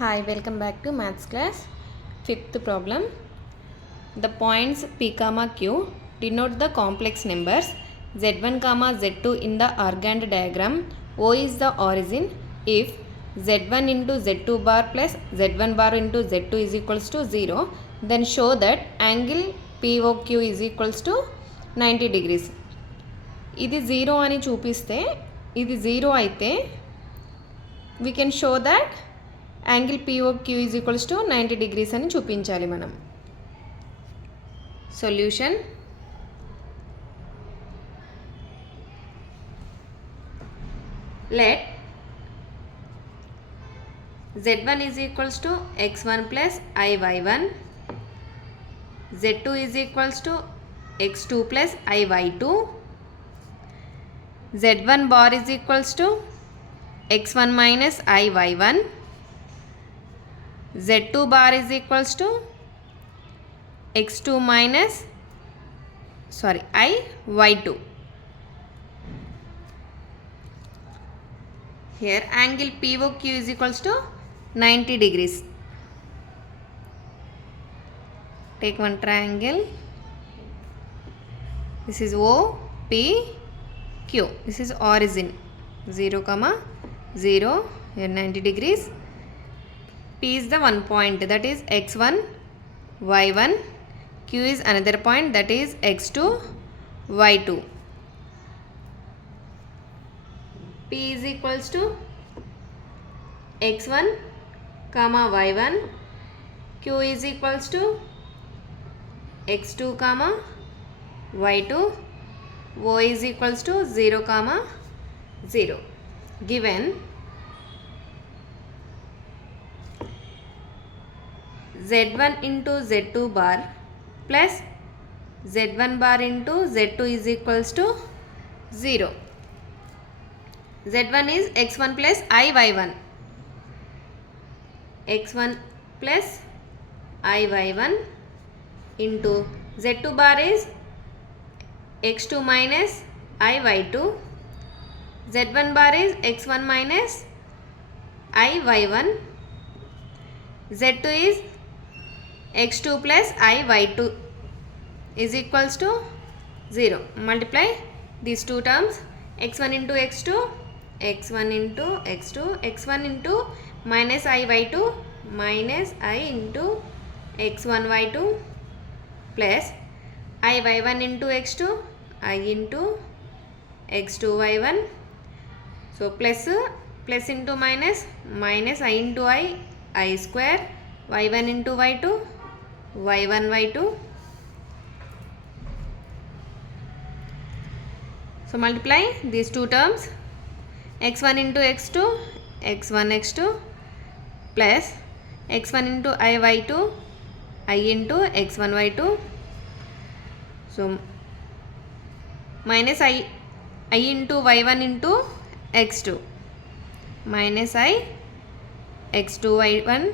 Hi, welcome back to maths class. Fifth problem. The points P comma Q denote the complex numbers Z1 comma Z2 in the argand diagram. O is the origin. If Z1 into Z2 bar plus Z1 bar into Z2 is equals to 0, then show that angle POQ is equals to 90 degrees. ఇది 0 అని చూపిస్తే ఇది 0 అయితే we can show that angle POQ is equals to 90 degrees అని చూపించాలి మనం. Solution let Z1 is equals to x1 plus IY1, Z2 is equals to x2 plus IY2, Z1 bar is equals to x1 minus IY1, Z2 bar is equals to x2 minus IY2. Here angle POQ is equals to 90 degrees. Take one triangle. This is OPQ. This is origin. 0, 0. Here 90 degrees. P is the one point, that is x1, y1. Q is another point, that is x2, y2. P is equals to x1 comma y1. Q is equals to x2 comma y2. O is equals to 0 comma 0. Given Z1 into Z2 bar plus Z1 bar into Z2 is equals to 0. Z1 is x1 plus IY1. x1 plus IY1 into Z2 bar is x2 minus IY2. Z1 bar is x1 minus IY1. Z2 is x2 plus IY2 is equals to 0. Multiply these two terms, x1 into x2, x1 into x2, x1 into minus IY2 minus I into x1 y2 plus IY1 into x2, I into x2 y1. So plus into minus I into I square, y1 into y2, y1 y2. So multiply these two terms, x1 into x2, x1 x2 plus x1 into y2, I into x1 y2. So minus I into y1 into x2 minus I x2 y1.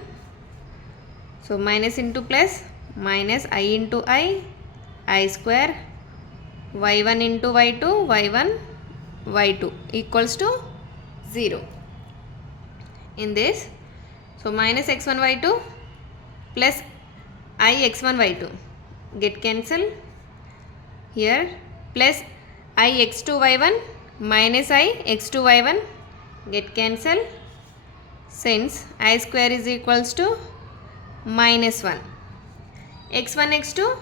So minus into plus minus I into I square, y1 into y2, y1 y2 equals to 0. In this, so minus x1 y2 plus I x1 y2 get cancel. Here plus I x2 y1 minus I x2 y1 get cancel. Since I square is equals to minus 1, x1 x2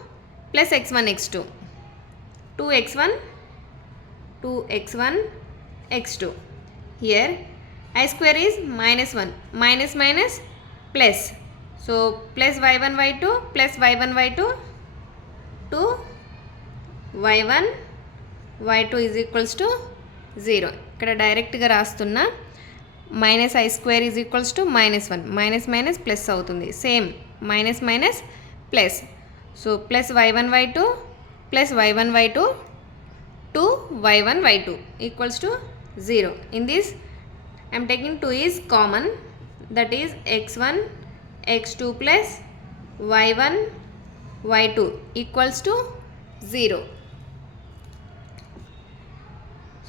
plus x1 x2, 2x1 x2. Here I square is minus 1, minus minus plus, so plus y1 y2 plus y1 y2 to y1 y2 is equals to 0. ఇక్కడ డైరెక్ట్గా రాస్తున్నా minus I square is equals to minus 1, minus minus plus అవుతుంది, same minus minus plus. So plus y1 y2 plus y1 y2 to y1 y2 equals to 0. In this I'm taking 2 is common, that is x1 x2 plus y1 y2 equals to 0.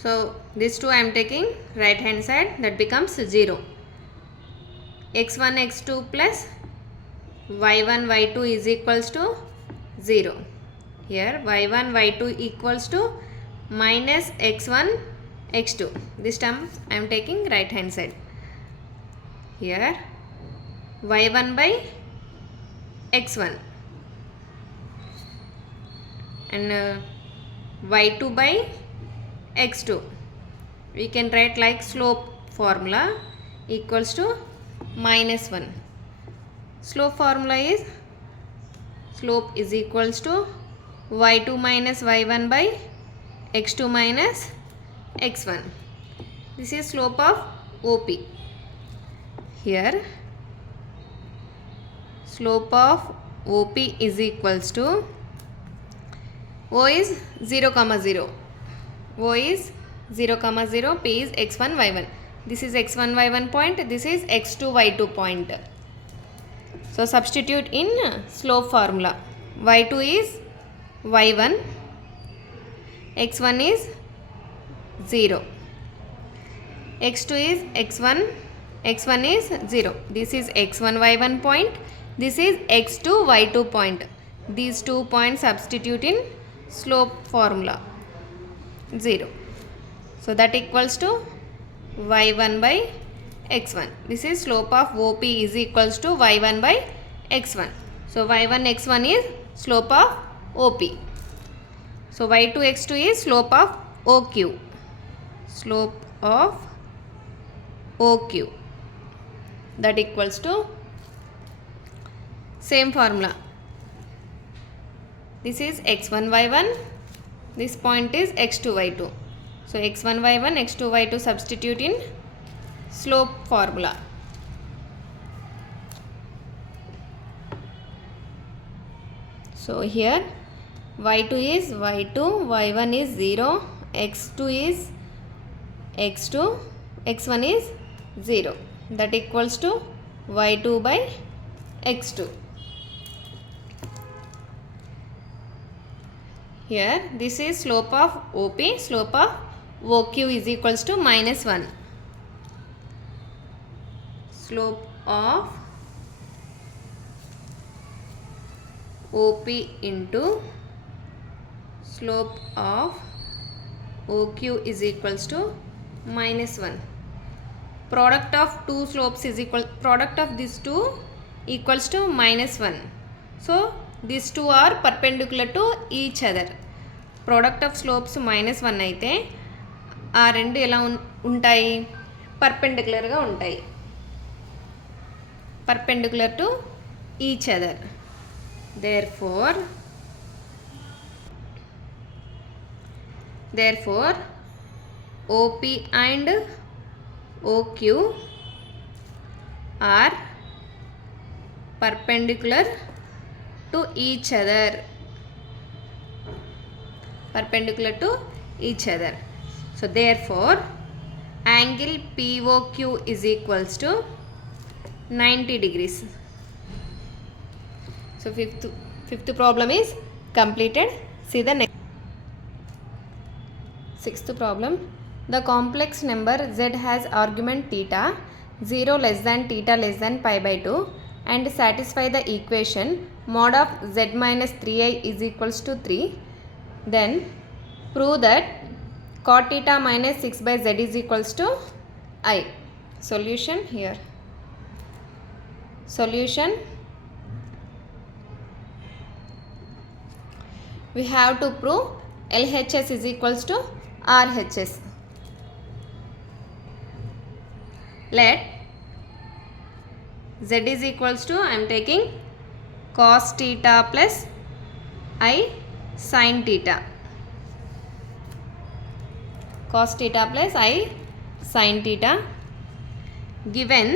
So this 2 I am taking right hand side, that becomes 0. x1 x2 plus y1 y2 is equals to 0. Here y1 y2 equals to minus x1 x2. This term I am taking right hand side. Here y1 by x1 and y2 by x2. We can write like slope formula equals to minus 1. Slope formula is slope is equals to y2 minus y1 by x2 minus x1. This is slope of OP. Here slope of OP is equals to O is 0 comma 0. O is 0 comma 0. P is x1 y1. This is x1 y1 point. This is x2 y2 point. So substitute in slope formula. y2 is y1, x1 is 0, x2 is x1, x1 is 0. This is x1 y1 point, this is x2 y2 point. These 2 points substitute in slope formula 0. So that equals to y1 by x1. This is slope of OP is equals to y1 by x1. So y1 x1 is slope of OP. So y2 x2 is slope of OQ. Slope of OQ. That equals to same formula. This is x1 y1. This point is x2 y2. So x1 y1 x2 y2 substitute in slope formula. So here y2 is y2, y1 is 0, x2 is x2, x1 is 0. That equals to y2 by x2. Here this is slope of OP, slope of OQ is equals to minus 1. Slope of OP into slope of OQ is equals to minus 1. Product of two slopes is equal, product of these two equals to minus 1. So these two are perpendicular to each other. Product of slopes minus 1 అయితే ఆ రెండు ఎలా ఉంటాయి, పర్పెండిక్యులర్గా ఉంటాయి, perpendicular to each other. Therefore OP and OQ are perpendicular to each other. Perpendicular to each other. So therefore angle POQ is equals to 90 degrees. So fifth problem is completed. See the next. Sixth problem. The complex number z has argument theta 0 less than theta less than pi by 2 and satisfy the equation mod of z minus 3i is equals to 3. Then prove that cot theta minus 6 by z is equals to I. Solution here. Solution. We have to prove LHS is equals to RHS. Let z is equals to, I am taking cos theta plus I sin theta. Cos theta plus I sin theta. Given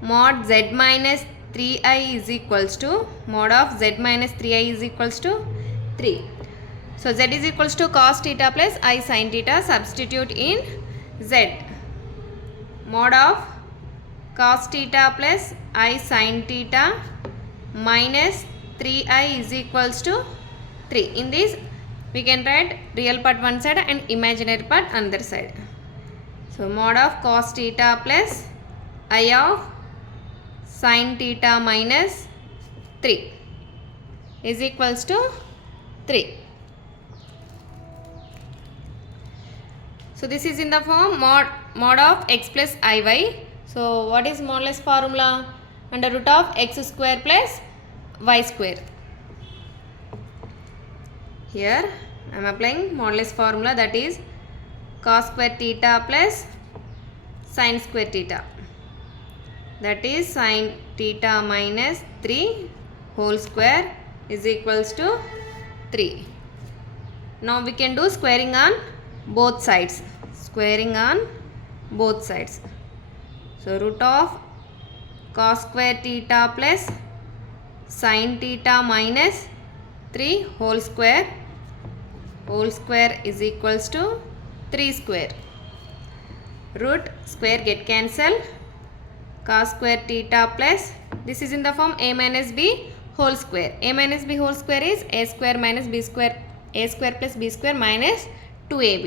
mod z minus 3i is equals to, mod of z minus 3i is equals to 3. So z is equals to cos theta plus I sin theta. Substitute in z. Mod of cos theta plus I sin theta minus 3i is equals to 3. In this we can write real part one side and imaginary part another side. So So mod of cos theta plus I of sin theta minus 3 is equals to 3. So this is in the form mod of x plus iy. So what is modulus formula? Under root of x square plus y square. Here I am applying modulus formula, that is cos square theta plus sin square theta, that is sin theta minus 3 whole square is equals to 3. Now we can do squaring on both sides. Squaring on both sides. So root of cos square theta plus sin theta minus 3 whole square is equals to 3 square. Root square get cancel. Cos square theta plus, this is in the form a minus b whole square. A minus b whole square is a square minus b square, a square plus b square minus 2ab.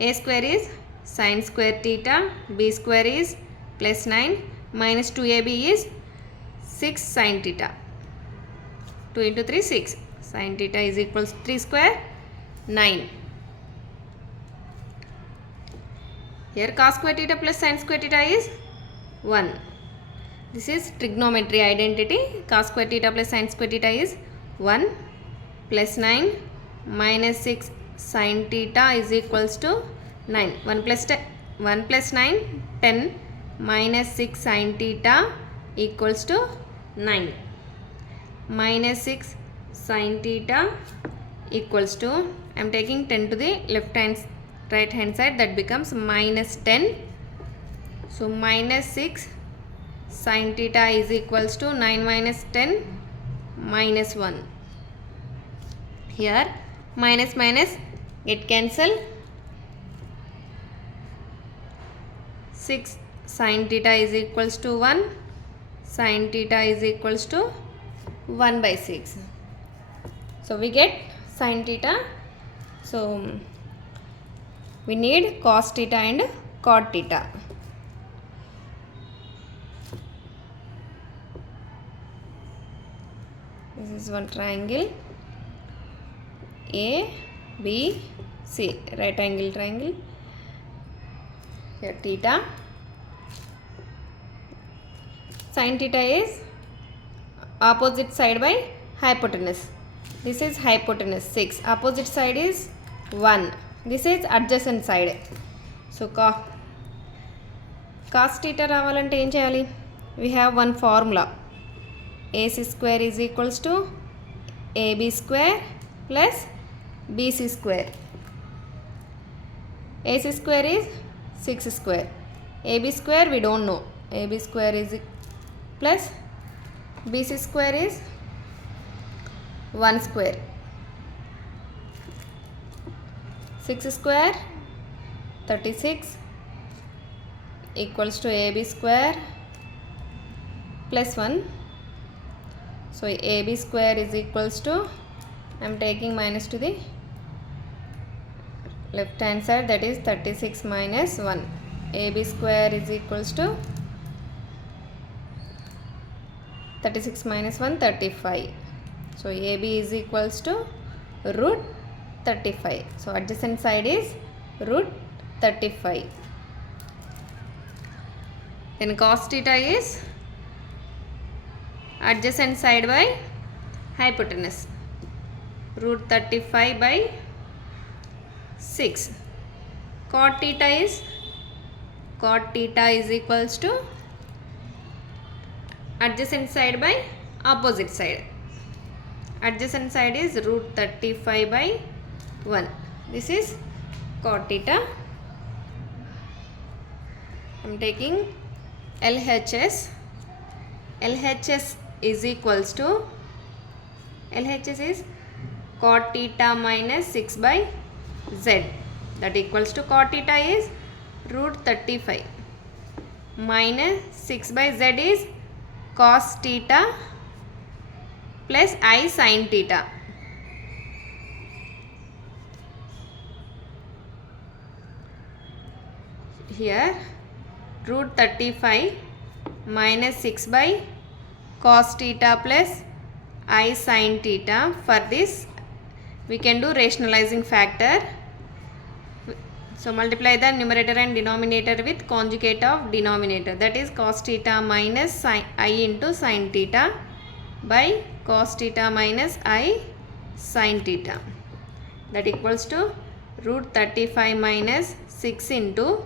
A square is sin square theta, b square is plus 9 minus 2ab is 6 sin theta. 2 into 3 6. Sin theta is equals to 3 square 9. Here cos square theta plus sin square theta is 1. This is trigonometry identity. Cos square theta plus sin square theta is 1 plus 9 minus 6 sin theta is equals to 9. 1 plus 9 10 minus 6 sin theta equals to 9. Minus 6 sin theta equals to, I am taking 10 to the right hand side, that becomes minus 10. So minus 6 sin theta is equals to 9 minus 10 minus 1. Here minus minus get cancel. 6 sin theta is equals to 1. Sin theta is equals to 1 by 6. So we get sin theta. So we need cos theta and cot theta. This is one triangle A, B, C, right angle triangle. Here theta. Sin theta is opposite side by hypotenuse. This is hypotenuse 6. Opposite side is 1. This is adjacent side. So cos theta రావాలంటే ఏం చేయాలి? We have one formula. AC square is equals to AB square plus BC square. AC square is 6 square. AB square we don't know. AB square is plus BC square is 1 square. 6 square 36 equals to AB square plus 1. So AB square is equals to, I am taking minus to the left hand side, that is 36 minus 1. AB square is equals to 36 minus 1 35. So AB is equals to root 35. So adjacent side is root 35. Then cos theta is adjacent side by hypotenuse, root 35 by 6. Cot theta is equals to adjacent side by opposite side. Adjacent side is root 35 by 1. This is cot theta. I am taking LHS. LHS is equals to, LHS is cot theta minus 6 by z, that equals to cot theta is root 35 minus 6 by z is cos theta plus I sin theta. here root 35 minus 6 by cos theta plus I sin theta. For this we can do rationalizing factor. So multiply the numerator and denominator with conjugate of denominator, that is cos theta minus sin I into sin theta by cos theta minus I sin theta, that equals to root 35 minus 6 into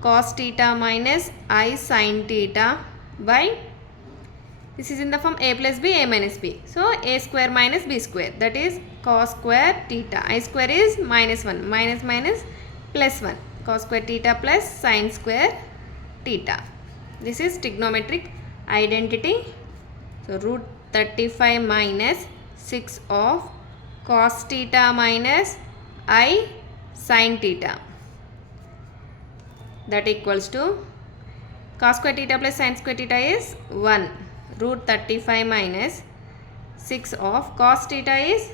cos theta minus I sin theta by, this is in the form a plus b, a minus b. So a square minus b square, that is cos square theta. I square is minus 1, minus minus plus 1, cos square theta plus sin square theta. This is trigonometric identity. So root 35 minus 6 of cos theta minus I sin theta, that equals to cos square theta plus sin square theta is 1. Root 35 minus 6 of cos theta is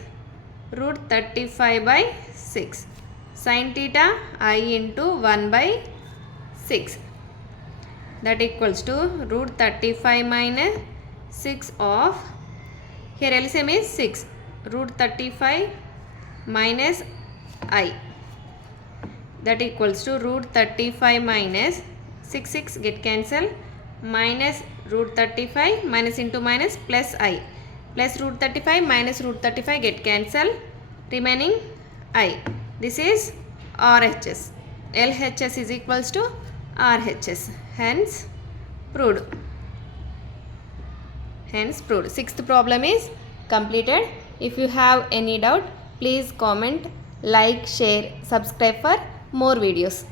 root 35 by 6. Sin theta I into 1 by 6, that equals to root 35 minus 6 of, here LCM is 6, root 35 minus I, that equals to root 35 minus 6 get cancelled, minus root 35 minus into minus plus I, plus root 35 minus root 35 get cancelled, remaining I. This is RHS. LHS is equals to RHS. Hence proved. Sixth problem is completed. If you have any doubt, please comment, like, share, subscribe for more videos.